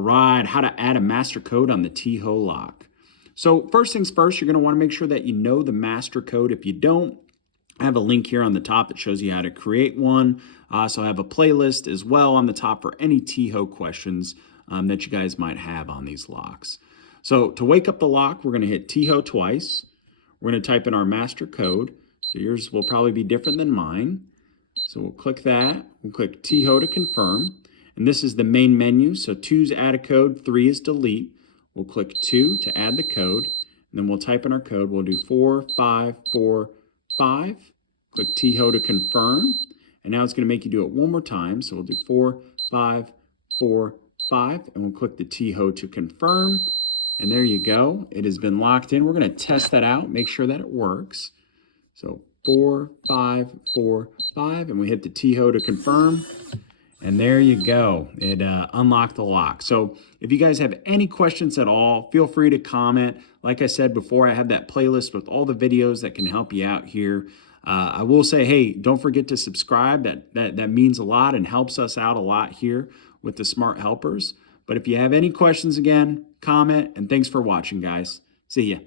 right, how to add a master code on the Teeho Lock. So first things first, you're going to want to make sure that you know the master code. If you don't, I have a link here on the top that shows you how to create one. So I have a playlist as well on the top for any Teeho questions that you guys might have on these locks. So to wake up the lock, we're going to hit Teeho twice. We're going to type in our master code. So yours will probably be different than mine. So we'll click that. We'll click Teeho to confirm. And this is the main menu. So 2 is add a code, 3 is delete. We'll click 2 to add the code. And then we'll type in our code. We'll do 4545. Click Teeho to confirm. And now it's going to make you do it one more time. So we'll do 4545. And we'll click the Teeho to confirm. And there you go. It has been locked in. We're going to test that out, make sure that it works. So 4545, and we hit the Teeho to confirm. And there you go. It unlocked the lock. So if you guys have any questions at all, feel free to comment. Like I said before, I have that playlist with all the videos that can help you out here. I will say, hey, don't forget to subscribe. That means a lot and helps us out a lot here with the Smart Helpers. But if you have any questions, again, comment, and thanks for watching, guys. See ya.